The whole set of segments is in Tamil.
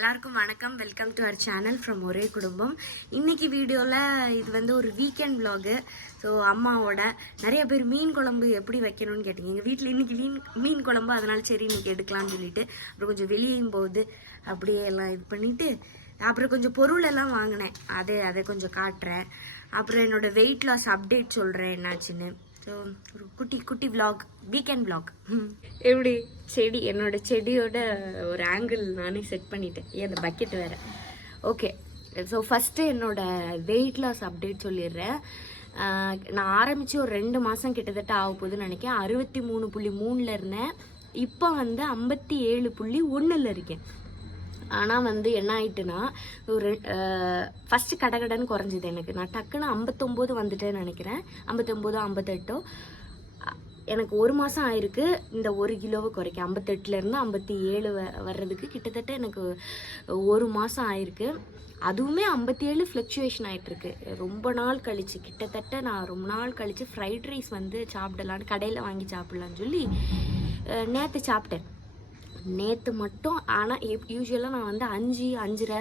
எல்லாருக்கும் வணக்கம். Welcome to our channel from Ore Kudumbam. இன்னைக்கு வீடியோவில் இது வந்து ஒரு வீக்கெண்ட் விலாகு ஸோ அம்மாவோட நிறைய பேர் மீன் குழம்பு எப்படி வைக்கணும்னு கேட்டீங்க. எங்கள் வீட்டில் இன்றைக்கி மீன் மீன் குழம்பு அதனால சரி இன்னைக்கு எடுக்கலாம்னு சொல்லிட்டு அப்புறம் கொஞ்சம் வெளியேயும் போகுது. அப்படியே எல்லாம் இது பண்ணிவிட்டு அப்புறம் கொஞ்சம் பொருள் எல்லாம் வாங்கினேன். அதை அதை கொஞ்சம் காட்டுறேன். அப்புறம் என்னோட வெயிட் லாஸ் அப்டேட் சொல்கிறேன் என்னாச்சுன்னு. ஸோ ஒரு குட்டி குட்டி vlog வீக்கெண்ட் vlog. எப்படி? செடி என்னோட செடியோட ஒரு ஆங்கிள் நானே செட் பண்ணிட்டேன். ஏன் அந்த பக்கெட் வேற. ஓகே ஸோ ஃபஸ்ட்டு என்னோட வெயிட் லாஸ் அப்டேட் சொல்லிடுறேன். நான் ஆரம்பித்து ஒரு ரெண்டு மாதம் கிட்டத்தட்ட ஆக போகுதுன்னு நினைக்கிறேன். அறுபத்தி மூணு புள்ளி மூணில் இருந்தேன். இப்போ வந்து ஐம்பத்தி ஏழு புள்ளி ஒன்றில் இருக்கேன். ஆனால் வந்து என்ன ஆயிட்டுன்னா ஒரு ஃபஸ்ட்டு கடகடன்னு குறைஞ்சிது எனக்கு. நான் டக்குன்னு ஐம்பத்தொம்போது வந்துட்டேன்னு நினைக்கிறேன். ஐம்பத்தொம்போதோ ஐம்பத்தெட்டோ எனக்கு ஒரு மாதம் ஆயிருக்கு. இந்த ஒரு கிலோவை குறைக்க. ஐம்பத்தெட்டுலேருந்து ஐம்பத்தி ஏழு வ வர்றதுக்கு கிட்டத்தட்ட எனக்கு ஒரு மாதம் ஆயிருக்கு. அதுவுமே ஐம்பத்தி ஏழு ஃப்ளக்சுவேஷன் ஆகிட்டுருக்கு ரொம்ப நாள் கழிச்சு கிட்டத்தட்ட நான் ரொம்ப நாள் கழித்து ஃப்ரைட் ரைஸ் வந்து சாப்பிடலான்னு கடையில் வாங்கி சாப்பிட்லான்னு சொல்லி நேற்று சாப்பிட்டேன். நேற்று மட்டும் ஆனால் யூஸ்வலாக நான் வந்து அஞ்சு அஞ்சரை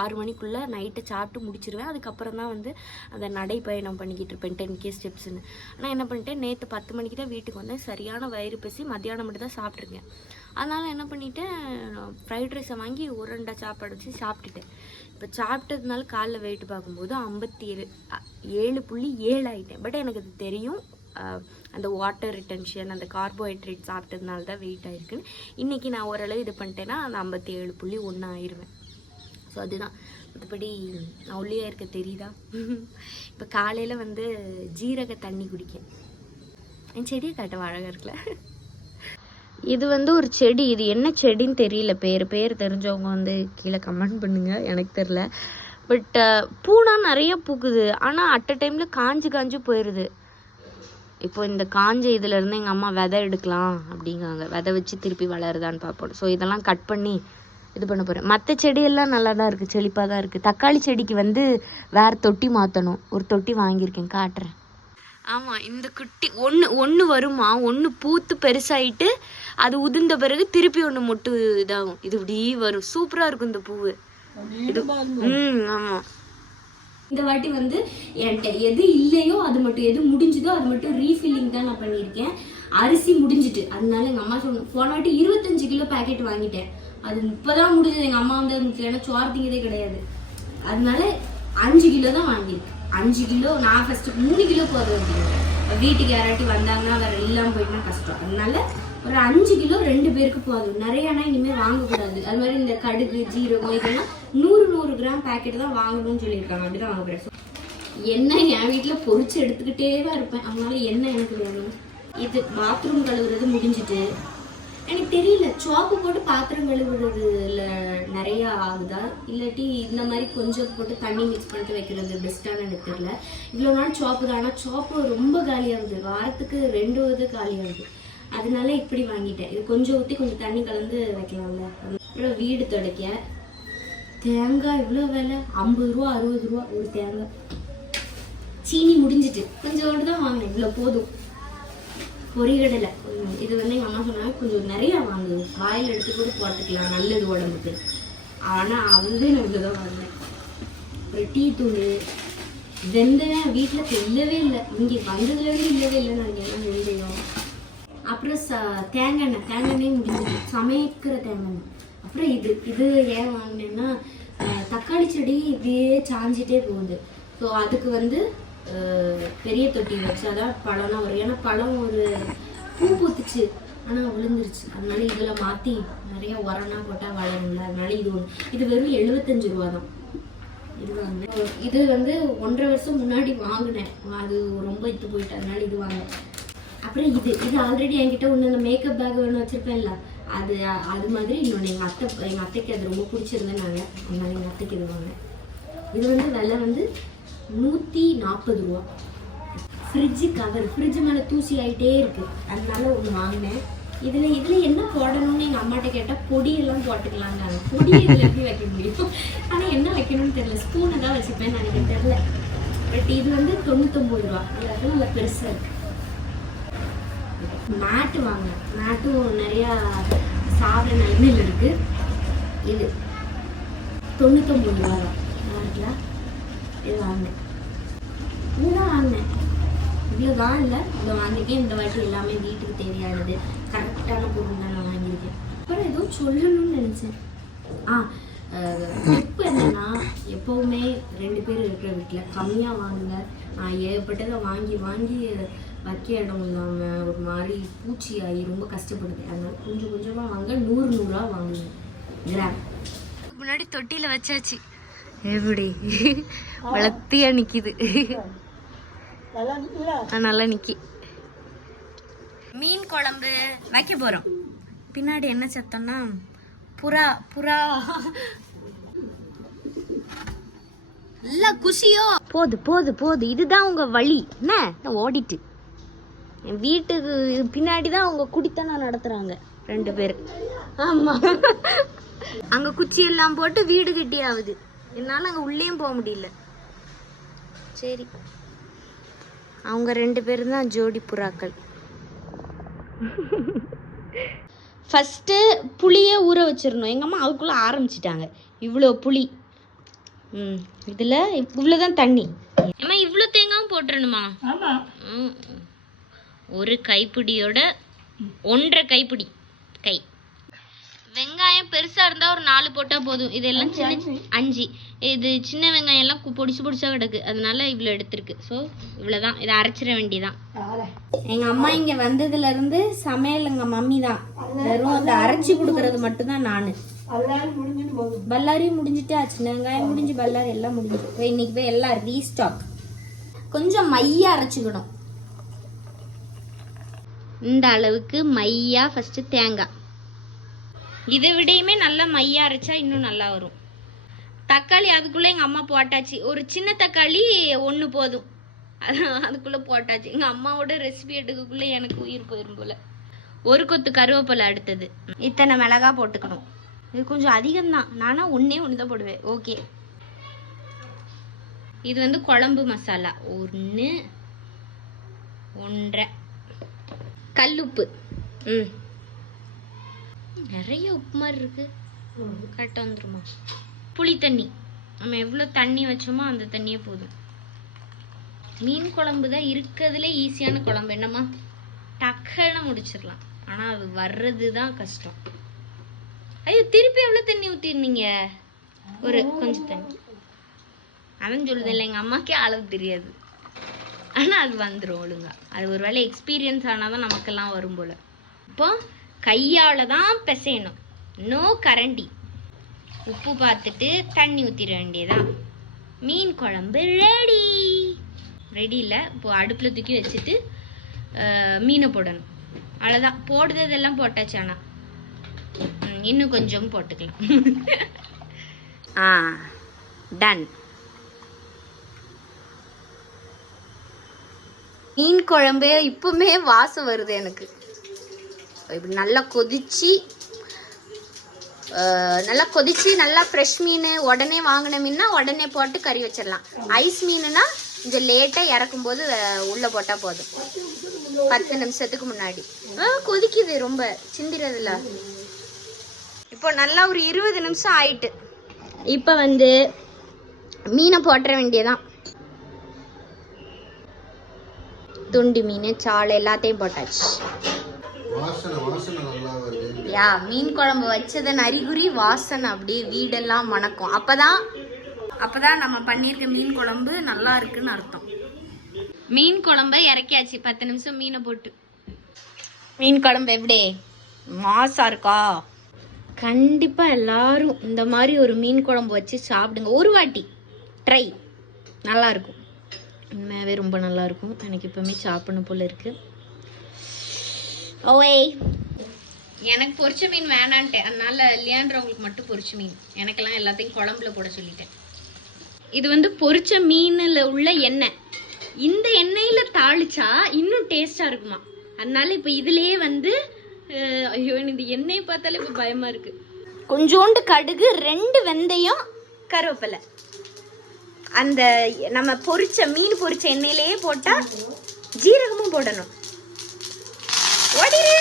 ஆறு மணிக்குள்ளே நைட்டை சாப்பிட்டு முடிச்சிருவேன். அதுக்கப்புறம் தான் வந்து அந்த நடைப்பயணம் பண்ணிக்கிட்டு இருப்பேன் டென் கே ஸ்டெப்ஸ்னு ஆனால் என்ன பண்ணிட்டேன்? நேற்று பத்து மணிக்கு தான் வீட்டுக்கு வந்தேன். சரியான வயிறு பசி. மத்தியானம் மட்டும் தான் சாப்பிட்ருக்கேன் அதனால் என்ன பண்ணிட்டேன்? ஃப்ரைட் ரைஸை வாங்கி உரண்டை சாப்பாடு வச்சு சாப்பிட்டுட்டேன். இப்போ சாப்பிட்டதுனால காலைல வெயிட் பார்க்கும்போது ஐம்பத்தி ஏழு ஏழு புள்ளி ஏழு ஆயிட்டேன். பட் எனக்கு அது தெரியும். அந்த வாட்டர் ரிட்டன்ஷன் அந்த கார்போஹைட்ரேட் சாப்பிட்டதுனால தான் வெயிட் ஆகிருக்குன்னு இன்றைக்கி நான் ஓரளவு இது பண்ணிட்டேன்னா அந்த ஐம்பத்தி ஏழு புள்ளி ஒன்று ஆயிடுவேன் ஸோ அதுதான். மற்றபடி நான் ஒல்லியாக இருக்க தெரியுதா? இப்போ காலையில் வந்து ஜீரக தண்ணி குடிக்கேன். என் செடியை காட்ட அழகாக இருக்குல்ல? இது வந்து ஒரு செடி. இது என்ன செடின்னு தெரியல. பேர் பேர் தெரிஞ்சவங்க வந்து கீழே கமெண்ட் பண்ணுங்கள் எனக்கு தெரில பட் பூனா நிறைய பூக்குது. ஆனால் அட் அ டைமில் காஞ்சு காஞ்சு போயிடுது இப்போ இந்த காஞ்ச இதுல இருந்து எங்கள் அம்மா விதை எடுக்கலாம் அப்படிங்காங்க. விதை வச்சு திருப்பி வளருதான்னு பார்ப்போம். ஸோ இதெல்லாம் கட் பண்ணி இது பண்ண போகிறேன் மற்ற செடியெல்லாம் நல்லா தான் இருக்குது செழிப்பாக தான் இருக்குது தக்காளி செடிக்கு வந்து வேறு தொட்டி மாற்றணும் ஒரு தொட்டி வாங்கியிருக்கேன் காட்டுறேன். ஆமாம் இந்த குட்டி ஒன்று ஒன்று வருமா? ஒன்று பூத்து பெருசாயிட்டு அது உதிர்ந்த பிறகு திருப்பி ஒன்று மொட்டு இதாகும். இது இப்படி வரும். சூப்பராக இருக்கும் இந்த பூவு. இது ம் ஆமாம் இந்த வாட்டி வந்து என்கிட்ட எது இல்லையோ அது மட்டும் எது முடிஞ்சுதோ அது மட்டும் ரீஃபில்லிங் தான் நான் பண்ணியிருக்கேன். அரிசி முடிஞ்சிட்டு. அதனால எங்கள் அம்மா சொன்ன போன வாட்டி இருபத்தஞ்சு கிலோ பாக்கெட் வாங்கிட்டேன். அது முப்பதான் முடிஞ்சது. எங்கள் அம்மா வந்து அது ஏன்னா சோறு திங்கதே கிடையாது. அதனால அஞ்சு கிலோ தான் வாங்கியிருக்கேன். அஞ்சு கிலோ நான் ஃபஸ்ட்டு மூணு கிலோ போடுறது வீட்டுக்கு யாராட்டி வந்தாங்கன்னா வேற இல்லாமல் போயிட்டுனா கஷ்டம். அதனால ஒரு அஞ்சு கிலோ ரெண்டு பேருக்கு போதும். நிறையனா இனிமேல் வாங்கக்கூடாது. அது மாதிரி இந்த கடுகு ஜீரகம் இதெல்லாம் நூறு நூறு கிராம் பேக்கெட் தான் வாங்கணும்னு சொல்லியிருக்காங்க. அப்படிதான் வாங்குறேன் எண்ணெய் என் வீட்டில் பொறிச்சு எடுத்துக்கிட்டே தான் இருப்பேன். அதனால எண்ணெய் எனக்கு வேணும்? இது பாத்ரூம் கழுவுறது முடிஞ்சிட்டு எனக்கு தெரியல. சோப்பு போட்டு பாத்திரம் கழுவுறதுல நிறைய ஆகுதா? இல்லாட்டி இந்த மாதிரி கொஞ்சம் போட்டு தண்ணி மிக்ஸ் பண்ணிட்டு வைக்கிறது பெஸ்ட்டானு எனக்கு தெரியல. இவ்வளோ நாள் சோப்பு தான். ஆனால் சோப்பு ரொம்ப காலியாகுது. வாரத்துக்கு ரெண்டு இது காலியாகுது. அதனால இப்படி வாங்கிட்டேன். இது கொஞ்சம் ஊற்றி கொஞ்சம் தண்ணி கலந்து வைக்கலாம்ல. அப்புறம் வீடு துடைக்க. தேங்காய் இவ்வளோ விலை? ஐம்பது ரூபா அறுபது ரூபா ஒரு தேங்காய். சீனி முடிஞ்சிட்டு. கொஞ்சோண்டு தான் வாங்கினேன். இவ்வளோ போதும். பொரிகடலை இது வந்து எங்கள் அம்மா சொன்னாங்க கொஞ்சம் நிறையா வாங்கு வாயில் எடுத்து கூட போட்டுக்கலாம் நல்லது உடம்புக்கு. ஆனால் அதுவே நான் இவ்வளோ தான் வாங்கினேன் ஒரு டீ தூள். வெந்தயம் வீட்டில் இல்லவே இல்லை. இங்கே வந்ததுலேருந்து இல்லவே இல்லைன்னு எல்லாம் வெந்தயம். அப்புறம் ச தேங்காய் எண்ணெய். தேங்காய் எண்ணெய் முடிஞ்சது. சமைக்கிற தேங்காய் எண்ணெய். அப்புறம் இது இது ஏன் வாங்கினேன்னா தக்காளி செடி இப்படியே சாஞ்சிட்டே போகுது. ஸோ அதுக்கு வந்து பெரிய தொட்டி வச்சாதான் பழம்லாம் வரும். ஏன்னா பழம் ஒரு பூ பூத்துச்சு. ஆனால் விழுந்துருச்சு. அதனால இதில் மாற்றி நிறைய உரம்லாம் போட்டால் வளரும்ல. அதனால இது ஒன்று இது வெறும் எழுபத்தஞ்சு ரூபா தான். இது வாங்க இது வந்து ஒன்றரை வருஷம் முன்னாடி வாங்கினேன். அது ரொம்ப இத்து போயிட்டு அதனால இது வாங்க அப்புறம் இது இது ஆல்ரெடி என்கிட்ட ஒன்று இந்த மேக்கப் பேக் ஒன்று வச்சுருப்பேன்ல. அது அது மாதிரி இன்னொன்று எங்கள் அத்தை எங்கள் அத்தைக்கு அது ரொம்ப பிடிச்சிருந்தேனாங்க அதனால எங்கள் அத்தைக்கு இது வாங்க இது வந்து விலை வந்து நூற்றி நாற்பது ரூபா. ஃப்ரிட்ஜு கவர் ஃப்ரிட்ஜ் மேலே தூசி ஆகிட்டே இருக்கு. அதனால ஒன்று வாங்கினேன். இதில் இதில் என்ன போடணும்னு எங்கள் அம்மாட்ட கேட்டால் பொடியெல்லாம் போட்டுக்கலாங்க. பொடி இதில் எப்படி வைக்க முடியும்? ஆனால் என்ன வைக்கணும்னு தெரியல. ஸ்பூனை தான் வச்சுப்பேன் எனக்கு தெரில பட் இது வந்து தொண்ணூத்தொம்பது ரூபா. இது நல்லா பெருசாக இருக்குது மேட்டு வாங்க மேட்டும் நிறையா சாப்பிட நிலைமையில் இருக்குது இது தொண்ணூத்தொம்பது ரூபா தான். மேட்டில் இது வாங்கினேன் இதுதான் வாங்கினேன் இவ்வளோ தான் இல்லை இதை வாங்கியிருக்கேன் இந்த வாட்டி எல்லாமே வீட்டுக்கு தேவையானது. கரெக்டான பொருள் தான் நான் வாங்கியிருக்கேன். அப்புறம் ஏதோ சொல்லணும்னு நினச்சேன். ஆ டிப் என்னன்னா எப்போவுமே ரெண்டு பேர் இருக்கிற வீட்டில் கம்மியாக வாங்குங்க. நான் ஏகப்பட்டதை வாங்கி வாங்கி வைக்க இடம் இல்லாமல் ஒரு மாதிரி பூச்சி ஆகி ரொம்ப கஷ்டப்படுது. அதனால கொஞ்சம் கொஞ்சமாக வாங்க நூறு நூறாக வாங்குங்க. கிராம். முன்னாடி தொட்டியில் வச்சாச்சு. எப்படி வளர்த்தியா நிற்கிது நல்லா நிக்கி. மீன் குழம்பு வைக்க போறோம். பின்னாடி என்ன சத்தம்னா புறா புறா. இல்ல குஷியோ. போது போது போது. இதுதான் உங்க வழி. என்ன? ஓடிட்டு. என் வீட்டுக்கு பின்னாடி தான் அவங்க குடித்தனம் நடத்துறாங்க ரெண்டு பேர். ஆமா. அங்க குச்சி எல்லாம் போட்டு வீடு கட்டி ஆகுது என்னால அங்க உள்ளேயும் போக முடியல. சரி. அவங்க ரெண்டு பேரும் தான் ஜோடி புறாக்கள். ஃபஸ்ட்டு புளியே ஊற வச்சிடணும். எங்கள் அம்மா அதுக்குள்ளே ஆரம்பிச்சிட்டாங்க. இவ்வளோ புளி. ம் இதில் இவ்வளோ தான் தண்ணி. அம்மா இவ்வளோ தேங்காயும் போட்டுறணுமா? ம். ஒரு கைப்பிடியோட ஒன்றரை கைப்பிடி. கை. வெங்காயம் பெருசா இருந்தா ஒரு நாலு போட்டா போதும். இதெல்லாம் சின்ன அஞ்சு. இது சின்ன வெங்காயம் எல்லாம் கு- பொடிசு பொடிசா கிடக்கு. அதனால இவ்வளோ எடுத்திருக்கு. ஸோ இவ்வளோதான் இதை அரைச்சிட வேண்டியதான் எங்க அம்மா இங்க வந்ததுல இருந்து சமையல் எங்க மம்மி தான் வெறும் அந்த அரைச்சி கொடுக்கறது மட்டும்தான் நானு. பல்லாரி முடிஞ்சிட்டு சின்ன வெங்காயம் முடிஞ்சு பல்லாரி எல்லாம் முடிஞ்சு. போய் இன்னைக்கு போய் எல்லாம் ரீஸ்டாக் கொஞ்சம் மையா அரைச்சிக்கணும். இந்த அளவுக்கு மையா ஃபர்ஸ்ட் தேங்காய். இதை விடையுமே நல்லா மையா அரைச்சா இன்னும் நல்லா வரும். தக்காளி அதுக்குள்ளே எங்கள் அம்மா போட்டாச்சு. ஒரு சின்ன தக்காளி ஒன்று போதும். அதுக்குள்ளே போட்டாச்சு. எங்கள் அம்மாவோட ரெசிபி எடுக்கக்குள்ளே எனக்கு உயிர் போயிரும் போல. ஒரு கொத்து கருவேப்பிலை அடுத்தது. இத்தனை மிளகா போட்டுக்கணும். இது கொஞ்சம் அதிகம்தான். நானா ஒன்றே ஒன்று தான் போடுவேன். ஓகே இது வந்து குழம்பு மசாலா. ஒன்று ஒன்றரை. கல்லுப்பு. ம். நிறைய உப்பு மாதிரி இருக்கு கரெக்டாக வந்துருமா? புளி தண்ணி. நம்ம எவ்வளோ தண்ணி வச்சோமோ அந்த தண்ணியே போதும். மீன் குழம்பு தான் இருக்கிறதுல ஈஸியான குழம்பு. என்னம்மா? டக்குன்னு முடிச்சிடலாம். ஆனால் அது வர்றது தான் கஷ்டம். ஐயோ திருப்பி எவ்வளோ தண்ணி ஊற்றிருந்தீங்க ஒரு கொஞ்சம் தண்ணி. அவன் சொல்லுது இல்லை எங்கள் அம்மாக்கே அளவு தெரியாது. ஆனால் அது வந்துடும் ஒழுங்கா. அது ஒரு வேளை எக்ஸ்பீரியன்ஸ் ஆனால் தான் நமக்கெல்லாம் வரும் போல். இப்போ கையால் தான் பிசையணும். நோ கரண்டி. உப்பு பார்த்துட்டு தண்ணி ஊற்றிட வேண்டியதான் மீன் குழம்பு ரெடி ரெடி இல்லை இப்போ அடுப்பில் தூக்கி வச்சுட்டு மீனை போடணும். அவ்வளோதான் போடுறதெல்லாம் போட்டாச்சு ஆனால் இன்னும் கொஞ்சம் போட்டுக்கலாம். ஆ டன் மீன் குழம்பு இப்பவுமே வாசம் வருது எனக்கு. இப்படி நல்லா கொதிச்சு நல்லா கொதிச்சு நல்லா ஃப்ரெஷ் மீன் உடனே வாங்கின மீன்னா உடனே போட்டு கறி வச்சிடலாம். ஐஸ் மீனுனா கொஞ்சம் லேட்டாக இறக்கும் போது உள்ளே போட்டால் போதும். பத்து நிமிஷத்துக்கு முன்னாடி. ஆ, கொதிக்குது ரொம்ப சிந்திரதுல இப்போ நல்லா ஒரு இருபது நிமிஷம் ஆயிட்டு. இப்போ வந்து மீனை போட்டுற வேண்டியதான் துண்டி மீன் சாலை எல்லாத்தையும் போட்டாச்சு. யா மீன் குழம்பு வச்சதன் அறிகுறி வாசனை அப்படியே வீடெல்லாம் மணக்கும் அப்பதான் அப்பதான் நம்ம பண்ணியிருக்க மீன் குழம்பு நல்லா இருக்குன்னு அர்த்தம். மீன் குழம்ப இறக்கியாச்சு. பத்து நிமிஷம் மீனை போட்டு. மீன் குழம்பு எப்படி? மாசா இருக்கா? கண்டிப்பா எல்லாரும் இந்த மாதிரி ஒரு மீன் குழம்பு வச்சு சாப்பிடுங்க. ஒரு வாட்டி. ட்ரை நல்லா இருக்கும். உண்மையாகவே ரொம்ப நல்லா இருக்கும். எனக்கு இப்போவுமே சாப்பிடணும் போல இருக்கு. ஓவே எனக்கு பொரிச்ச மீன் வேணான்ட்டேன். அதனால இல்லையான்றவங்களுக்கு மட்டும் பொரிச்ச மீன். எனக்கெல்லாம் எல்லாத்தையும் குழம்புல போட சொல்லிட்டேன். இது வந்து பொரிச்ச மீனில் உள்ள எண்ணெய். இந்த எண்ணெயில் தாளிச்சா இன்னும் டேஸ்டாக இருக்குமா? அதனால இப்போ இதுலயே வந்து ஐயோ இந்த எண்ணெயை பார்த்தாலே இப்போ பயமா இருக்கு. கொஞ்சோண்டு கடுகு ரெண்டு வெந்தயம் கருவேப்பிலை. அந்த நம்ம பொரிச்ச மீன் பொரிச்ச எண்ணெயிலேயே போட்டா ஜீரகமும் போடணும். ஓடிரு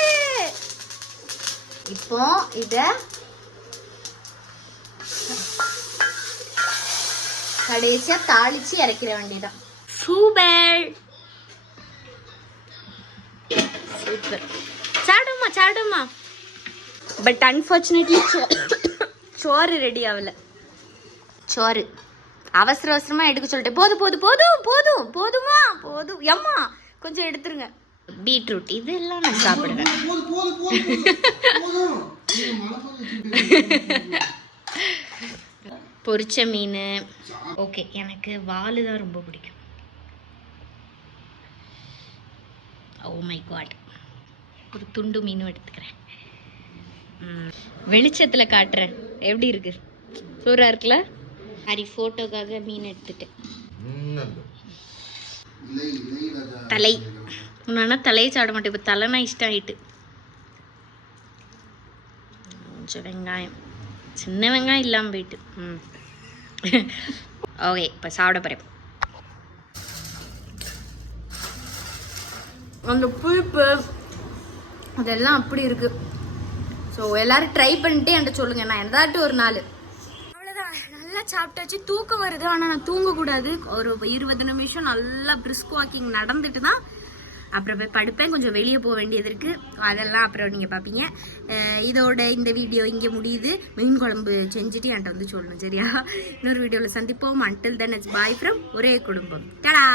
இப்போ இத கடைசியா தாளிச்சு இறக்கிற வேண்டியதான் சூப்பர். சூப்பர். சாடுமா சாடுமா பட் அன்ஃபார்ச்சுனேட்லி சோறு ரெடி ஆகல. சோறு. அவசர அவசரமா எடுக்க சொல்லிட்டேன். போதும் போதும் போதும் போதும் போதுமா? போதும். எம்மா கொஞ்சம் எடுத்துருங்க. பீட்ரூட் இதெல்லாம் நான் சாப்பிடுவேன். பொரிச்ச மீன். ஓகே எனக்கு வால் தான் ரொம்ப பிடிக்கும். ஓ மை காட் ஒரு துண்டு மீனும் எடுத்துக்கிறேன். வெளிச்சத்துல காட்டுறேன். எப்படி இருக்கு? சூப்பரா இருக்குல்ல? ஹரி ஃபோட்டோக்காக மீன் எடுத்துட்டேன் தலை. முன்னா தலையை சாப்பிட மாட்டேன். இப்போ தலைனா இஷ்டம் ஆயிட்டு கொஞ்சம் வெங்காயம். சின்ன வெங்காயம் இல்லாமல் போயிட்டு. ம். ஓகே இப்போ சாப்பிட போகிறேன் அந்த புளிப்பு அதெல்லாம் அப்படி இருக்கு. ஸோ எல்லாரும் ட்ரை பண்ணிட்டு என்கிட்ட சொல்லுங்க. நான் எதாட்டும் ஒரு நாள். அவ்வளோதான் நல்லா சாப்பிட்டாச்சு. தூக்கம் வருது. ஆனால் நான் தூங்கக்கூடாது. ஒரு இருபது நிமிஷம் நல்லா பிரிஸ்க் வாக்கிங் நடந்துட்டு தான் அப்புறம் போய் படுப்பேன். கொஞ்சம் வெளியே போக வேண்டியது இருக்குது அதெல்லாம் அப்புறம் நீங்கள் பார்ப்பீங்க இதோட இந்த வீடியோ இங்கே முடியுது. மீன் குழம்பு செஞ்சுட்டு என்கிட்ட வந்து சொல்லணும் சரியா? இன்னொரு வீடியோவில் சந்திப்போம். Until then it's bye from Ore Kudumbam. Tata